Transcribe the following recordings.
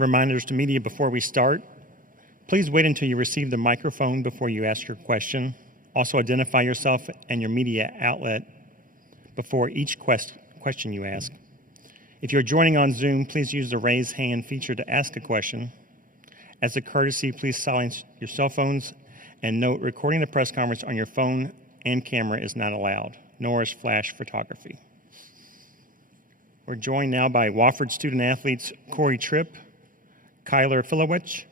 Reminders to media before we start. Please wait until you receive the microphone before you ask your question. Also identify yourself and your media outlet before each question you ask. If you're joining on Zoom, please use the raise hand feature to ask a question. As a courtesy, please silence your cell phones and note recording the press conference on your phone and camera is not allowed, nor is flash photography. We're joined now by Wofford student athletes Corey Tripp, Kyler Filowich,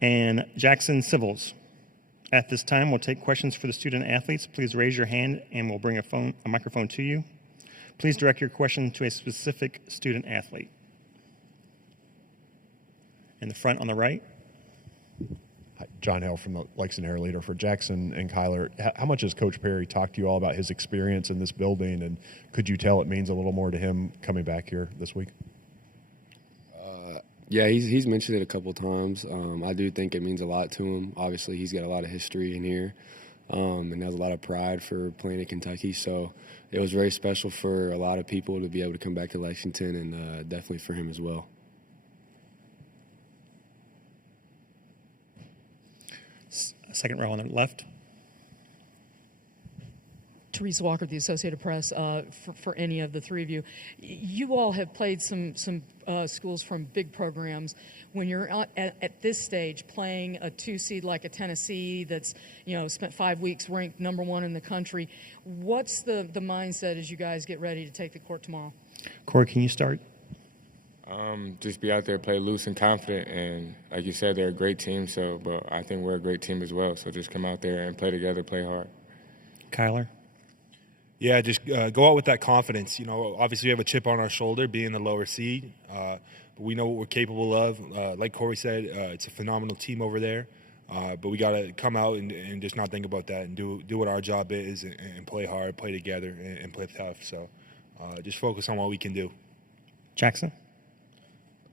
and Jackson Civils. At this time, we'll take questions for the student athletes. Please raise your hand and we'll bring a microphone to you. Please direct your question to a specific student athlete. In the front on the right. Hi, John Hale from the Lexington Herald-Leader. For Jackson and Kyler, how much has Coach Perry talked to you all about his experience in this building, and could you tell it means a little more to him coming back here this week? Yeah, he's mentioned it a couple times. I do think it means a lot to him. Obviously, he's got a lot of history in here and has a lot of pride for playing in Kentucky. So it was very special for a lot of people to be able to come back to Lexington, and definitely for him as well. Second row on the left. Teresa Walker, the Associated Press, for any of the three of you. You all have played some schools from big programs. When you're at this stage playing a 2 seed like a Tennessee that's spent 5 weeks ranked number 1 in the country, what's the mindset as you guys get ready to take the court tomorrow? Corey, can you start? Just be out there, play loose and confident, and like you said, they're a great team. But I think we're a great team as well. So just come out there and play together, play hard. Kyler. Yeah, just go out with that confidence. Obviously we have a chip on our shoulder being the lower seed, but we know what we're capable of. Like Corey said, it's a phenomenal team over there, but we got to come out and just not think about that and do what our job is and play hard, play together, and play tough. So just focus on what we can do. Jackson?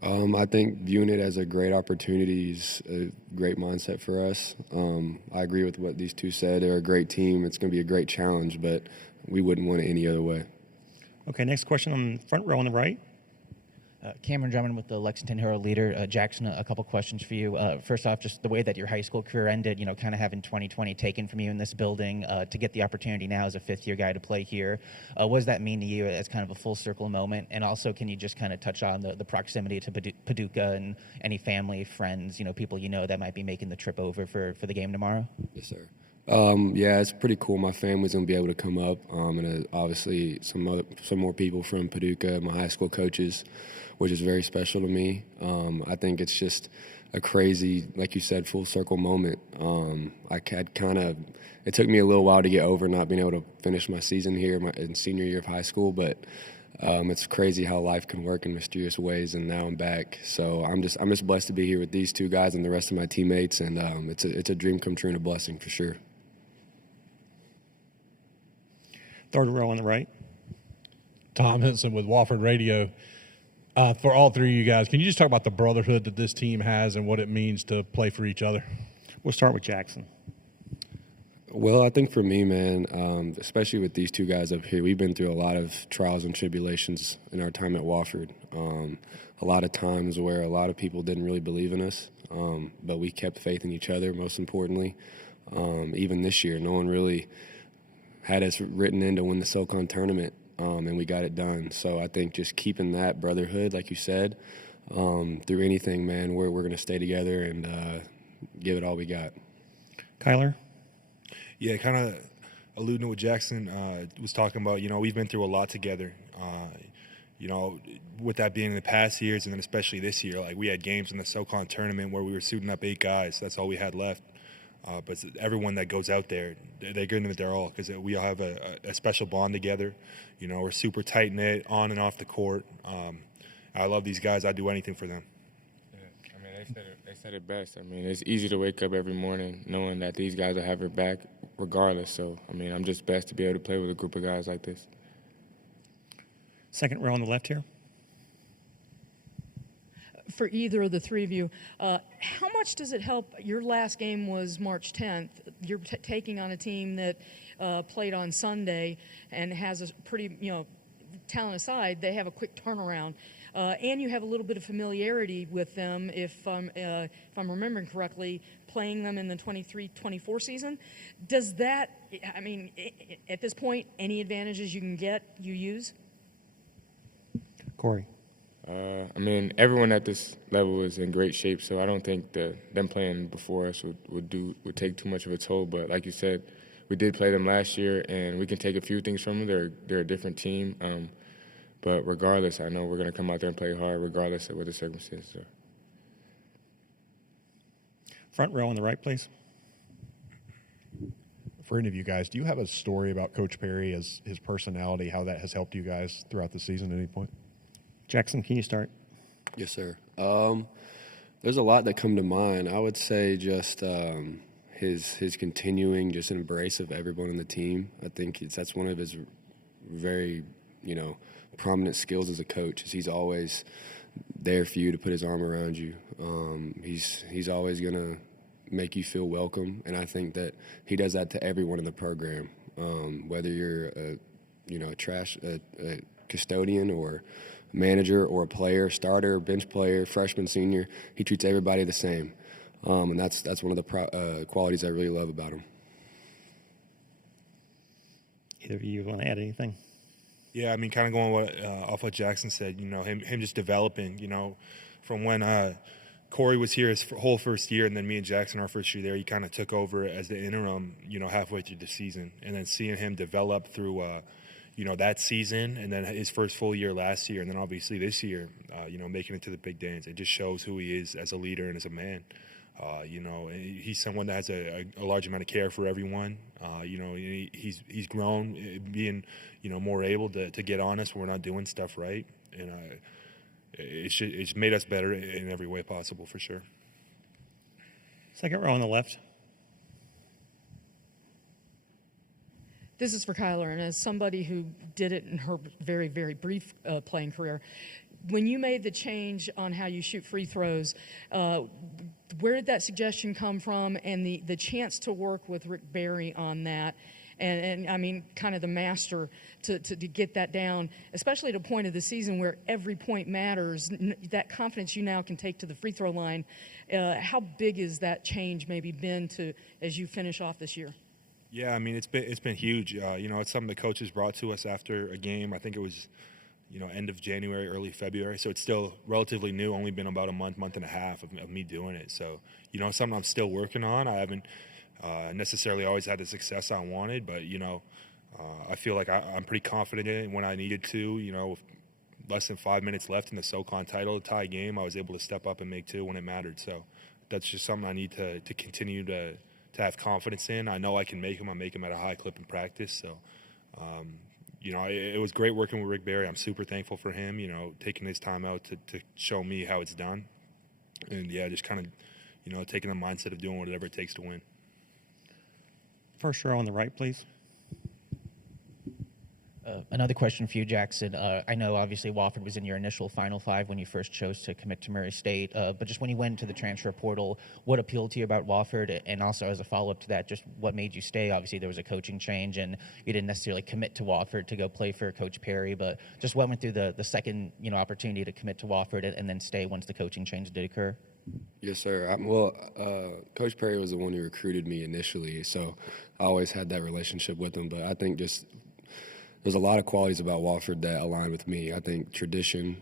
I think viewing it as a great opportunity is a great mindset for us. I agree with what these two said. They're a great team. It's going to be a great challenge, but we wouldn't want it any other way. Okay, next question on the front row on the right. Cameron Drummond with the Lexington Herald-Leader. Jackson, a couple questions for you. First off, just the way that your high school career ended, kind of having 2020 taken from you in this building, to get the opportunity now as a fifth-year guy to play here. What does that mean to you as kind of a full-circle moment? And also, can you just kind of touch on the proximity to Paducah and any family, friends, people that might be making the trip over for the game tomorrow? Yes, sir. Yeah, it's pretty cool. My family's going to be able to come up, and obviously some more people from Paducah, my high school coaches, which is very special to me. I think it's just a crazy, like you said, full circle moment. It took me a little while to get over not being able to finish my season here in senior year of high school, but it's crazy how life can work in mysterious ways, and now I'm back. So I'm just blessed to be here with these two guys and the rest of my teammates, and it's a dream come true and a blessing for sure. Third row on the right. Tom Henson with Wofford Radio. For all three of you guys, can you just talk about the brotherhood that this team has and what it means to play for each other? We'll start with Jackson. Well, I think for me, man, especially with these two guys up here, we've been through a lot of trials and tribulations in our time at Wofford. A lot of times where a lot of people didn't really believe in us, but we kept faith in each other, most importantly. Even this year, no one really had us written in to win the SoCon tournament, and we got it done. So I think just keeping that brotherhood, like you said, through anything, man, we're going to stay together and give it all we got. Kyler? Yeah, kind of alluding to what Jackson was talking about, we've been through a lot together. With that being in the past years and then especially this year, like we had games in the SoCon tournament where we were suiting up 8 guys. That's all we had left. But everyone that goes out there, they're giving it their all because we all have a special bond together. We're super tight-knit on and off the court. I love these guys. I'd do anything for them. Yeah, I mean, they said it best. I mean, it's easy to wake up every morning knowing that these guys will have your back regardless. So, I mean, I'm just blessed to be able to play with a group of guys like this. Second row on the left here. For either of the three of you, how much does it help? Your last game was March 10th. You're taking on a team that played on Sunday and has a pretty, talent aside, they have a quick turnaround. and you have a little bit of familiarity with them, if I'm remembering correctly, playing them in the 23-24 season. Does that, I mean, at this point, any advantages you can get, you use? Corey. I mean, everyone at this level is in great shape, so I don't think them playing before us would take too much of a toll. But like you said, we did play them last year, and we can take a few things from them. They're a different team, but regardless, I know we're going to come out there and play hard, regardless of what the circumstances are. Front row on the right, please. For any of you guys, do you have a story about Coach Perry, as his personality, how that has helped you guys throughout the season at any point? Jackson, can you start? Yes, sir. There's a lot that come to mind. I would say just his continuing just embrace of everyone in the team. I think that's one of his very, prominent skills as a coach. Is he's always there for you to put his arm around you. He's always gonna make you feel welcome, and I think that he does that to everyone in the program. Whether you're a custodian or manager or a player, starter, bench player, freshman, senior, he treats everybody the same, and that's one of the qualities I really love about him. Either of you want to add anything? Yeah, I mean, kind of going off what Jackson said, him just developing, from when Corey was here his whole first year, and then me and Jackson our first year there, he kind of took over as the interim, halfway through the season, and then seeing him develop through that season, and then his first full year last year, and then obviously this year, making it to the big dance. It just shows who he is as a leader and as a man. He's someone that has a large amount of care for everyone. He's grown, being more able to get honest when we're not doing stuff right, and it's made us better in every way possible, for sure. Second row on the left. This is for Kyler, and as somebody who did it in her very, very brief playing career, when you made the change on how you shoot free throws, where did that suggestion come from, and the chance to work with Rick Barry on that, and I mean, kind of the master to get that down, especially at a point of the season where every point matters, that confidence you now can take to the free throw line. How big is that change maybe been as you finish off this year? Yeah, I mean, it's been huge. It's something the coaches brought to us after a game. I think it was, end of January, early February. So it's still relatively new, only been about a month and a half of me doing it. So, something I'm still working on. I haven't necessarily always had the success I wanted, but, I feel like I'm pretty confident in it when I needed to. With less than 5 minutes left in the SoCon title tie game, I was able to step up and make two when it mattered. So that's just something I need to continue to have confidence in. I know I can make them. I make them at a high clip in practice. So, it was great working with Rick Barry. I'm super thankful for him, taking his time out to show me how it's done. And, yeah, just kind of, taking the mindset of doing whatever it takes to win. First row on the right, please. Another question for you, Jackson. I know obviously Wofford was in your initial Final Five when you first chose to commit to Murray State, but just when you went into the transfer portal, what appealed to you about Wofford? And also as a follow-up to that, just what made you stay? Obviously there was a coaching change and you didn't necessarily commit to Wofford to go play for Coach Perry, but just what went through the second opportunity to commit to Wofford and then stay once the coaching change did occur? Yes, sir. Coach Perry was the one who recruited me initially, so I always had that relationship with him, but I think just there's a lot of qualities about Wofford that align with me. I think tradition,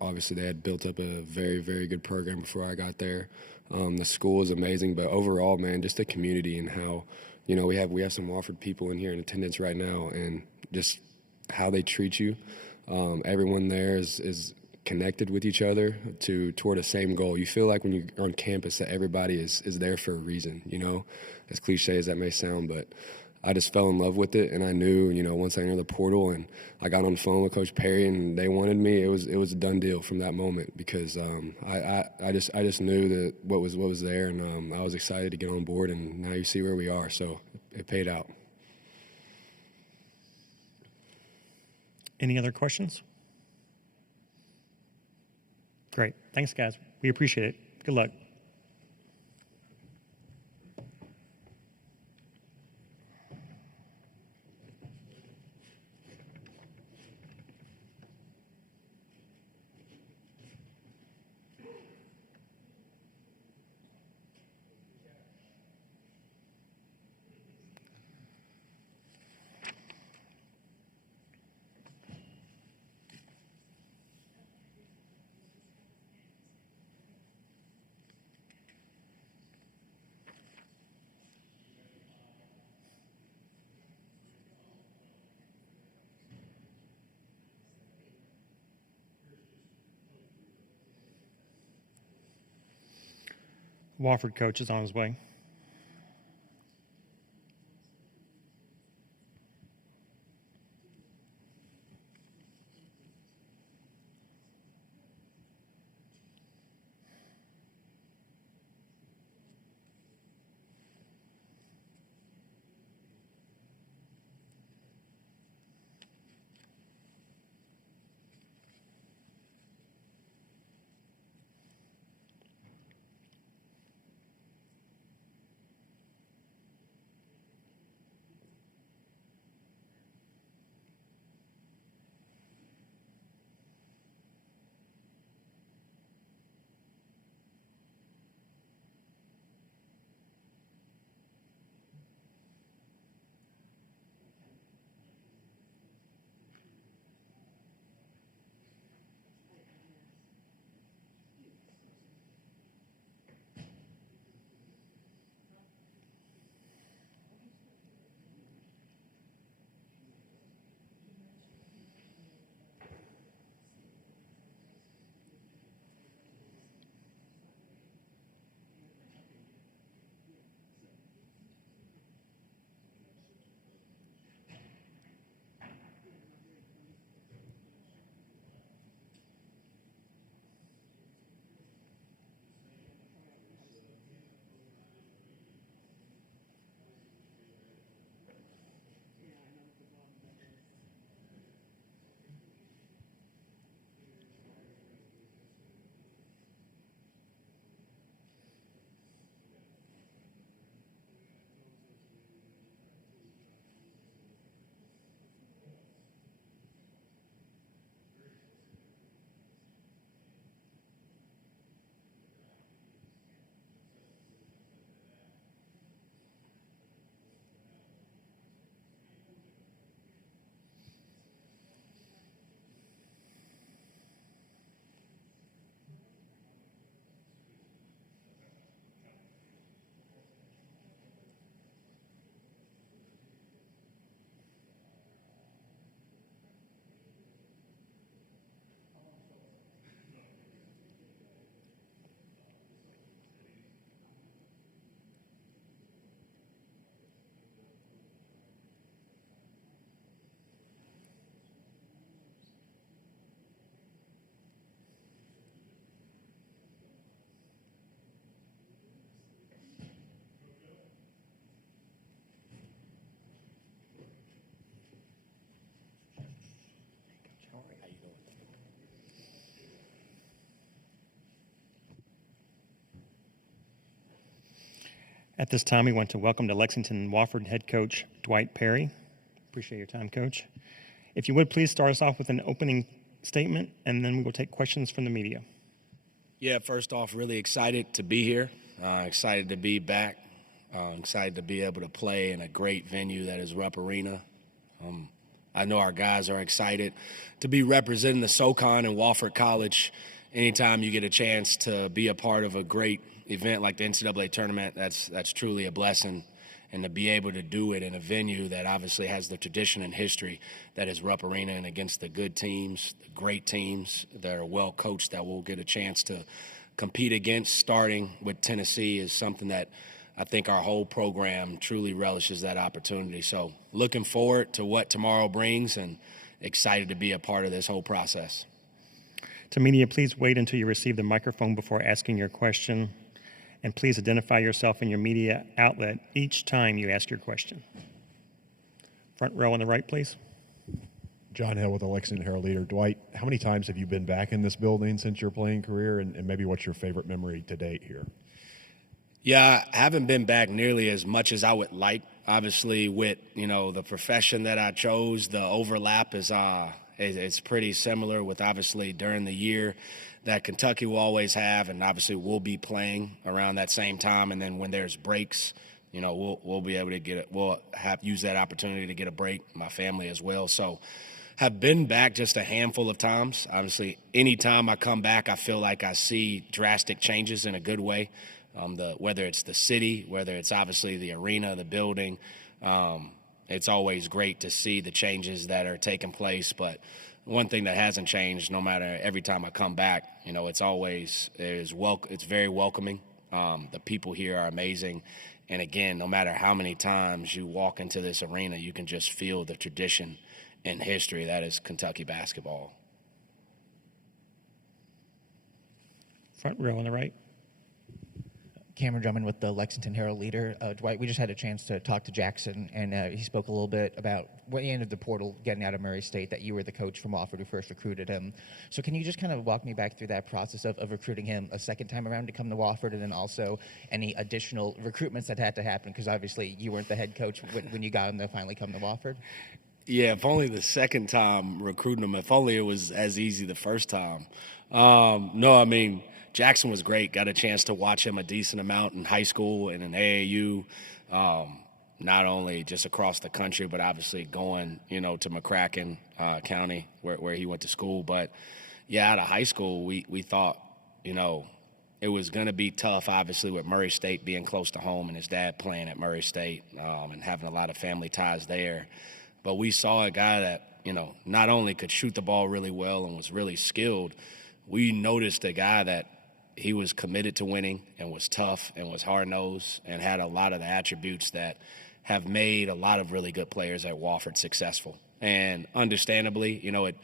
obviously they had built up a very, very good program before I got there. The school is amazing, but overall, man, just the community and how, we have some Wofford people in here in attendance right now, and just how they treat you. Everyone there is connected with each other toward the same goal. You feel like when you're on campus that everybody is there for a reason, as cliche as that may sound, but I just fell in love with it, and I knew, once I entered the portal and I got on the phone with Coach Perry and they wanted me, it was a done deal from that moment because I just knew that what was there, and I was excited to get on board, and now you see where we are, so it paid out. Any other questions? Great. Thanks, guys. We appreciate it. Good luck. Wofford coach is on his way. At this time, we want to welcome to Lexington Wofford head coach Dwight Perry. Appreciate your time, Coach. If you would, please start us off with an opening statement, and then we will take questions from the media. Yeah, first off, really excited to be here. Excited to be back. Excited to be able to play in a great venue that is Rupp Arena. I know our guys are excited to be representing the SoCon and Wofford College. Anytime you get a chance to be a part of a great event like the NCAA Tournament, that's truly a blessing. And to be able to do it in a venue that obviously has the tradition and history that is Rupp Arena, and against the good teams, the great teams that are well coached, that we'll get a chance to compete against, starting with Tennessee, is something that I think our whole program truly relishes that opportunity. So looking forward to what tomorrow brings, and excited to be a part of this whole process. To media, please wait until you receive the microphone before asking your question. And please identify yourself and your media outlet each time you ask your question. Front row on the right, please. John Hill with the Lexington Herald-Leader. Dwight, how many times have you been back in this building since your playing career, and maybe what's your favorite memory to date here? Yeah, I haven't been back nearly as much as I would like. Obviously, with the profession that I chose, the overlap is it's pretty similar with obviously during the year that Kentucky will always have, and obviously we'll be playing around that same time. And then when there's breaks, we'll be able to get it. We'll use that opportunity to get a break. My family as well. So have been back just a handful of times. Obviously, anytime I come back, I feel like I see drastic changes in a good way. Whether it's the city, whether it's obviously the arena, the building, it's always great to see the changes that are taking place. But one thing that hasn't changed, no matter every time I come back, it's very welcoming. The people here are amazing. And again, no matter how many times you walk into this arena, you can just feel the tradition and history that is Kentucky basketball. Front row on the right. Cameron Drummond with the Lexington Herald Leader. Dwight, we just had a chance to talk to Jackson, and he spoke a little bit about when he entered the portal, getting out of Murray State, that you were the coach from Wofford who first recruited him. So can you just kind of walk me back through that process of recruiting him a second time around to come to Wofford, and then also any additional recruitments that had to happen? Because obviously you weren't the head coach when you got him to finally come to Wofford. Yeah, if only the second time recruiting him, if only it was as easy the first time. No, I mean, Jackson was great. Got a chance to watch him a decent amount in high school and in AAU, not only just across the country, but obviously going, to McCracken County where he went to school. But, yeah, out of high school, we thought, it was going to be tough, obviously, with Murray State being close to home and his dad playing at Murray State and having a lot of family ties there. But we saw a guy that, not only could shoot the ball really well and was really skilled, we noticed a guy that he was committed to winning and was tough and was hard-nosed and had a lot of the attributes that have made a lot of really good players at Wofford successful. And understandably, it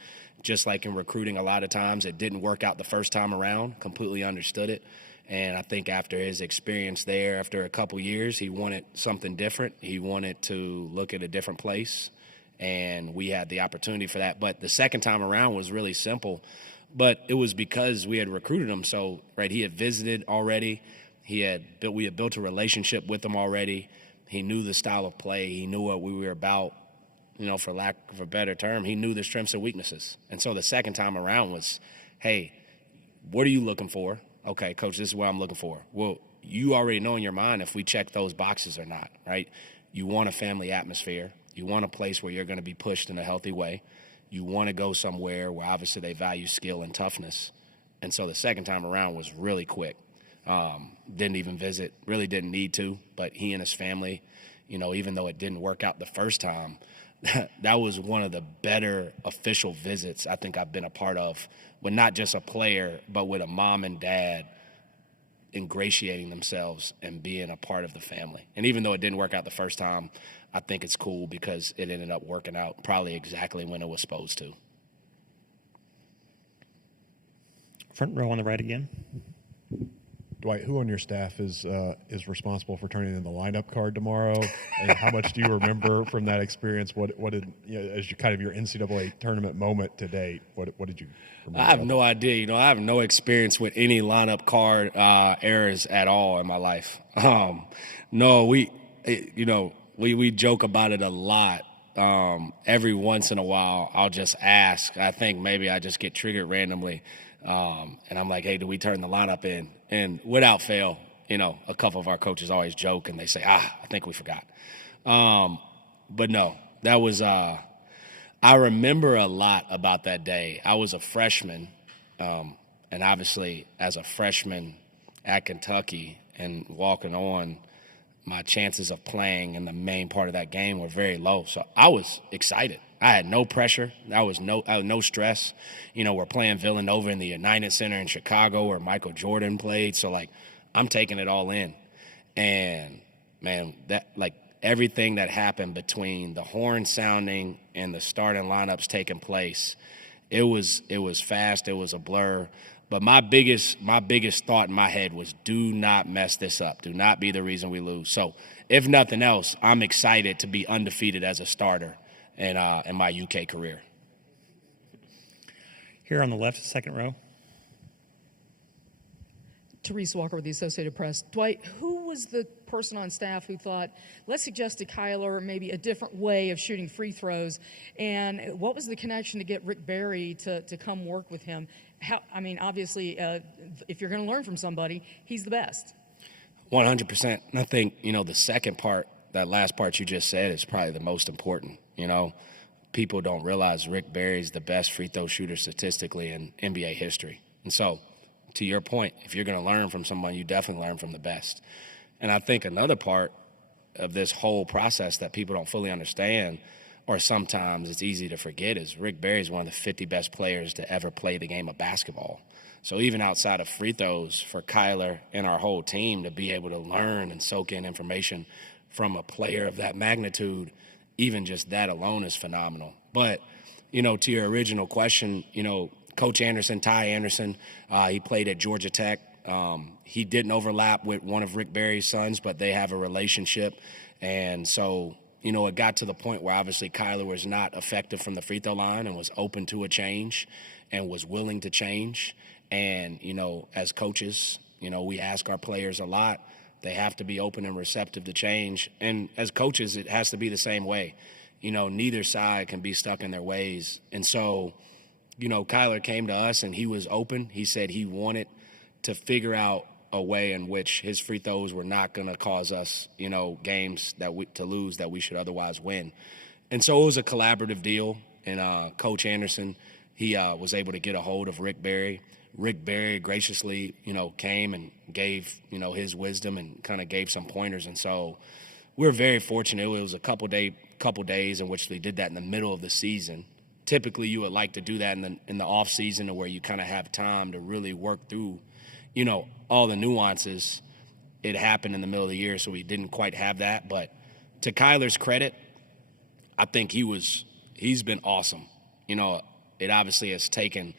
just like in recruiting a lot of times, it didn't work out the first time around, completely understood it. And I think after his experience there, after a couple years, he wanted something different. He wanted to look at a different place, and we had the opportunity for that. But the second time around was really simple. But it was because we had recruited him. So, right, he had visited already. We had built a relationship with him already. He knew the style of play. He knew what we were about, for lack of a better term. He knew the strengths and weaknesses. And so the second time around was, hey, what are you looking for? Okay, coach, this is what I'm looking for. Well, you already know in your mind if we check those boxes or not, right? You want a family atmosphere. You want a place where you're going to be pushed in a healthy way. You want to go somewhere where obviously they value skill and toughness. And so the second time around was really quick. Didn't even visit, really didn't need to, but he and his family, even though it didn't work out the first time, that was one of the better official visits I think I've been a part of with not just a player, but with a mom and dad ingratiating themselves and being a part of the family. And even though it didn't work out the first time, I think it's cool because it ended up working out probably exactly when it was supposed to. Front row on the right again. Dwight, who on your staff is responsible for turning in the lineup card tomorrow? And how much do you remember from that experience? What did as you kind of your NCAA tournament moment to date? What did you remember? I have no idea. I have no experience with any lineup card errors at all in my life. No, we joke about it a lot. Every once in a while, I'll just ask. I think maybe I just get triggered randomly. And I'm like, hey, do we turn the lineup in? And without fail, a couple of our coaches always joke and they say, I think we forgot. But no, that was I remember a lot about that day. I was a freshman, and obviously as a freshman at Kentucky and walking on, my chances of playing in the main part of that game were very low. So I was excited. I had no pressure. I had no stress. We're playing Villanova in the United Center in Chicago where Michael Jordan played. So, I'm taking it all in. And, man, everything that happened between the horn sounding and the starting lineups taking place, it was fast. It was a blur. But my biggest thought in my head was, do not mess this up. Do not be the reason we lose. So, if nothing else, I'm excited to be undefeated as a starter in my UK career. Here on the left, second row. Therese Walker with the Associated Press. Dwight, who was the person on staff who thought, let's suggest to Kyler maybe a different way of shooting free throws? And what was the connection to get Rick Barry to come work with him? Obviously, if you're going to learn from somebody, he's the best. 100%. And I think, the second part, that last part you just said, is probably the most important. People don't realize Rick Barry's the best free throw shooter statistically in NBA history. And so, to your point, if you're going to learn from someone, you definitely learn from the best. And I think another part of this whole process that people don't fully understand, or sometimes it's easy to forget, is Rick Barry's one of the 50 best players to ever play the game of basketball. So even outside of free throws, for Kyler and our whole team to be able to learn and soak in information from a player of that magnitude, even just that alone is phenomenal. But, to your original question, Coach Anderson, Ty Anderson, he played at Georgia Tech. He didn't overlap with one of Rick Barry's sons, but they have a relationship. And so, it got to the point where obviously Kyler was not effective from the free throw line and was open to a change and was willing to change. And, as coaches, we ask our players a lot. They have to be open and receptive to change. And as coaches, it has to be the same way. Neither side can be stuck in their ways. And so, Kyler came to us and he was open. He said he wanted to figure out a way in which his free throws were not going to cause us, games to lose that we should otherwise win. And so it was a collaborative deal. And Coach Anderson, he was able to get a hold of Rick Barry. Rick Barry graciously, came and gave, his wisdom and kind of gave some pointers. And so we're very fortunate. It was a couple days in which they did that in the middle of the season. Typically, you would like to do that in the off season, where you kind of have time to really work through, all the nuances. It happened in the middle of the year, so we didn't quite have that. But to Kyler's credit, I think he's been awesome. It obviously has taken,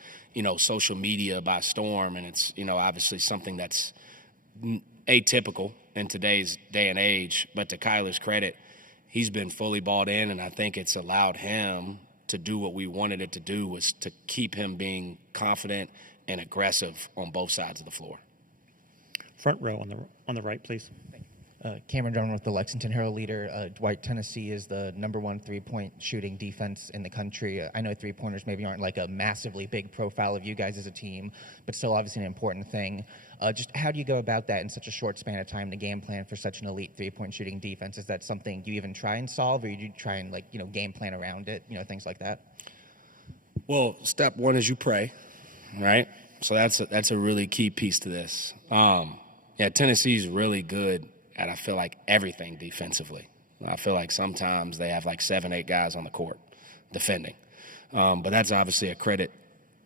social media by storm, and it's, obviously something that's atypical in today's day and age. But to Kyler's credit, he's been fully bought in, and I think it's allowed him to do what we wanted it to do, was to keep him being confident and aggressive on both sides of the floor. Front row on the right, please. Cameron Drummond with the Lexington Herald Leader. Dwight, Tennessee is the #1 three-point shooting defense in the country. I know three-pointers maybe aren't like a massively big profile of you guys as a team, but still obviously an important thing. Just how do you go about that in such a short span of time to game plan for such an elite three-point shooting defense? Is that something you even try and solve, or you try and game plan around it, things like that? Well, step one is you pray, right? So that's a really key piece to this. Tennessee's really good at, I feel like, everything defensively. I feel like sometimes they have like 7-8 guys on the court defending. But that's obviously a credit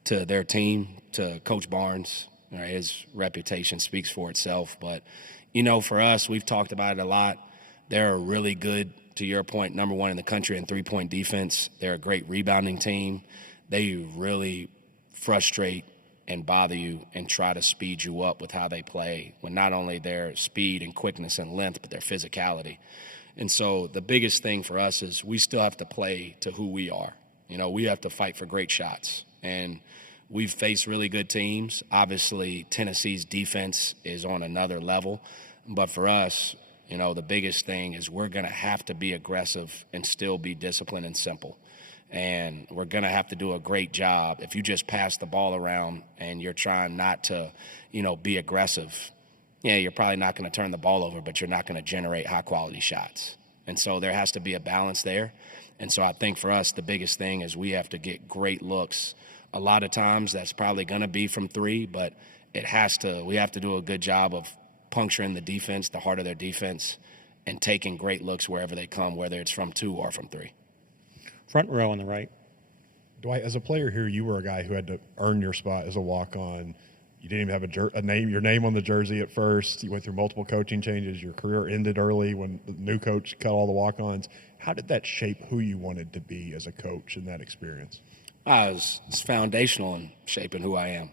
to their team, to Coach Barnes. Right? His reputation speaks for itself. But, for us, we've talked about it a lot. They're really good, to your point, #1 in the country in three-point defense. They're a great rebounding team. They really frustrate and bother you and try to speed you up with how they play, when not only their speed and quickness and length, but their physicality. And so the biggest thing for us is we still have to play to who we are. We have to fight for great shots. And we've faced really good teams. Obviously, Tennessee's defense is on another level. But for us, the biggest thing is we're going to have to be aggressive and still be disciplined and simple. And we're going to have to do a great job. If you just pass the ball around and you're trying not to, be aggressive, you're probably not going to turn the ball over, but you're not going to generate high-quality shots. And so there has to be a balance there. And so I think for us, the biggest thing is we have to get great looks. A lot of times that's probably going to be from three, but we have to do a good job of puncturing the defense, the heart of their defense, and taking great looks wherever they come, whether it's from two or from three. Front row on the right. Dwight, as a player here, you were a guy who had to earn your spot as a walk-on. You didn't even have your name on the jersey at first. You went through multiple coaching changes. Your career ended early when the new coach cut all the walk-ons. How did that shape who you wanted to be as a coach in that experience? It's foundational in shaping who I am.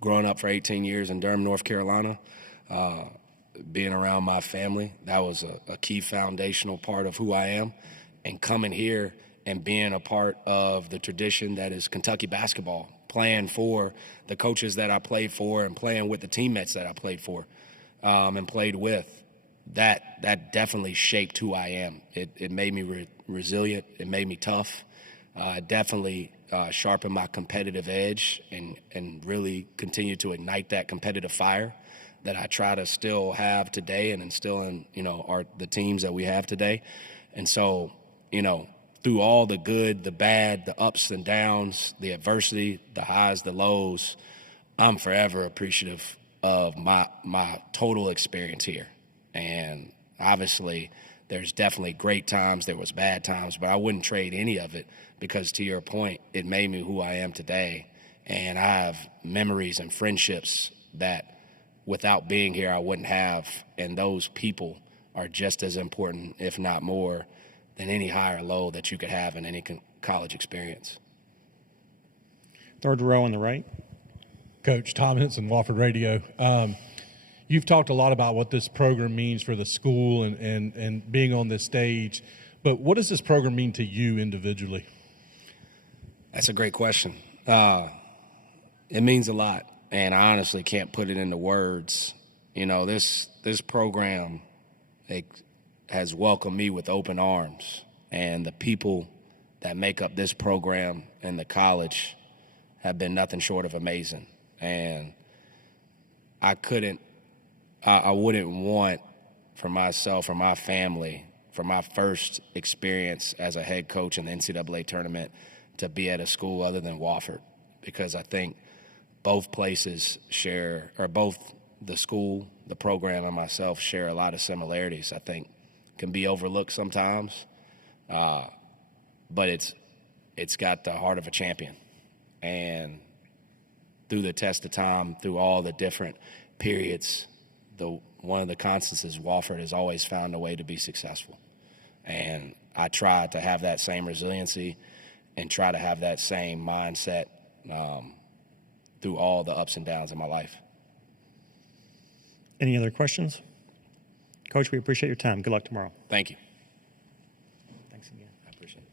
Growing up for 18 years in Durham, North Carolina, being around my family, that was a key foundational part of who I am. And coming here and being a part of the tradition that is Kentucky basketball, playing for the coaches that I played for and playing with the teammates that I played for and played with, that definitely shaped who I am. It made me resilient. It made me tough. Definitely sharpened my competitive edge and really continue to ignite that competitive fire that I try to still have today and instill in, the teams that we have today. And so, through all the good, the bad, the ups and downs, the adversity, the highs, the lows, I'm forever appreciative of my total experience here. And obviously, there's definitely great times, there was bad times, but I wouldn't trade any of it because, to your point, it made me who I am today. And I have memories and friendships that without being here I wouldn't have, and those people are just as important, if not more, than any high or low that you could have in any college experience. Third row on the right. Coach Tom Henson, Wofford Radio. You've talked a lot about what this program means for the school and being on this stage, but what does this program mean to you individually? That's a great question. It means a lot, and I honestly can't put it into words. You know, this program has welcomed me with open arms, and the people that make up this program and the college have been nothing short of amazing. And I wouldn't want for myself or my family, for my first experience as a head coach in the NCAA tournament, to be at a school other than Wofford, because I think both places both the school, the program, and myself share a lot of similarities. I think can be overlooked sometimes, but it's got the heart of a champion. And through the test of time, through all the different periods, one of the constants is Wofford has always found a way to be successful. And I try to have that same resiliency and try to have that same mindset through all the ups and downs of my life. Any other questions? Coach, we appreciate your time. Good luck tomorrow. Thank you. Thanks again. I appreciate it.